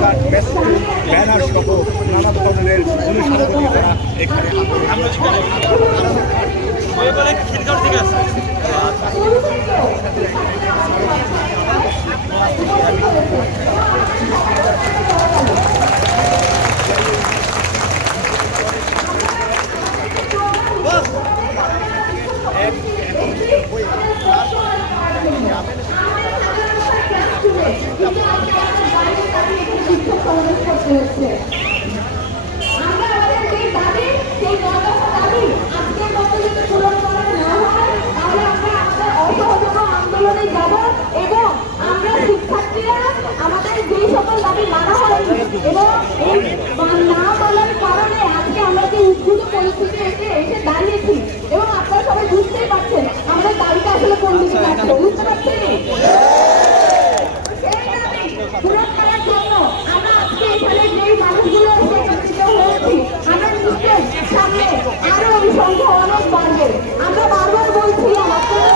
Placard, festoon, banner সহ নানা ধরনের অনুষ্ঠানাবলী তারা এখানে আন্দোলনে যাব এবং আমরা শিক্ষার্থীরা আমাদের যে সকল দাবি মানা হয়নি এবং এই না মানার কারণে আজকে আমরা যে উদ্ভূত পরিস্থিতি এসে দাঁড়িয়েছি এবং আপনারা সবাই বুঝতেই পারছেন আমাদের দাবিটা আসলে কোন দিকে যাচ্ছে বুঝতে পারছেন সেই দাবি পূরণ করার জন্য আমরা আজকে এখানে যেই মানুষগুলো এসে একত্রিত হয়েছি আমরা নিশ্চয়ই সামনে আরো এই সংখ্যা অনেক বাড়বে আমরা বারবার বলছিলাম আপনারা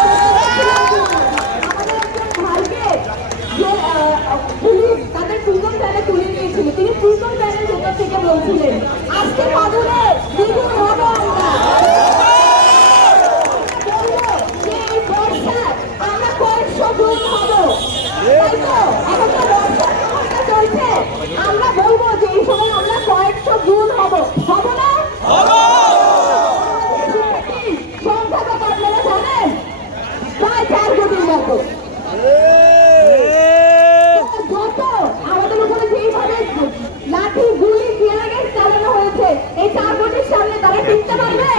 পুলিশ তাদের দুজন ব্যানে তুলে নিয়েছিল তিনি দুজন ব্যানের ভেতর থেকে বলছিলেন আজকে পাগলে দ্বিগুণ হবো আমরা কয়েকশো গুণ হবো তাই তো এখন তো বর্ষার সময়টা চলছে আমরা বলবো যে এই সময় আমরা কয়েকশো গুণ হবো হবো না সংখ্যা কত আপনারা জানেন প্রায় 4 কোটির মতো আমাদের উপরে যেইভাবে লাঠি গুলি টিয়ার গ্যাস চালানো হয়েছে এই 4 কোটির সামনে তারা টিকতে পারবে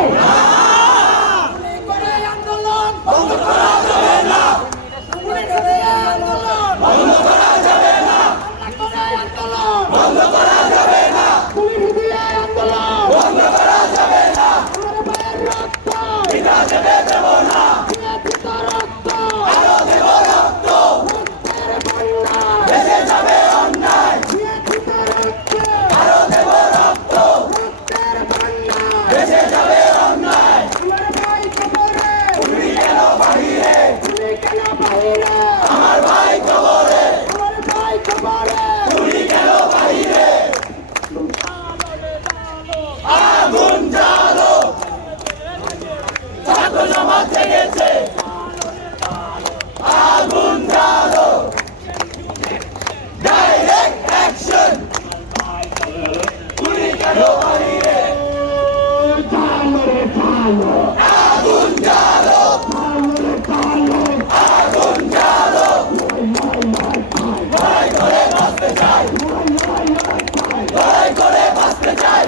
আমার ভাই কবরে, আমার ভাই কবরে, তুমি কেন বাহিরে? আগুন জ্বালো, ছাত্র সমাজ জেগেছে, আগুন জ্বালো, ডাইরেক্ট অ্যাকশন, তুমি কেন বাহিরে? আগুন জ্বালো, আগুন জ্বালো, লড়াই করে বাঁচতে চাই, লড়াই করে বাঁচতে চাই,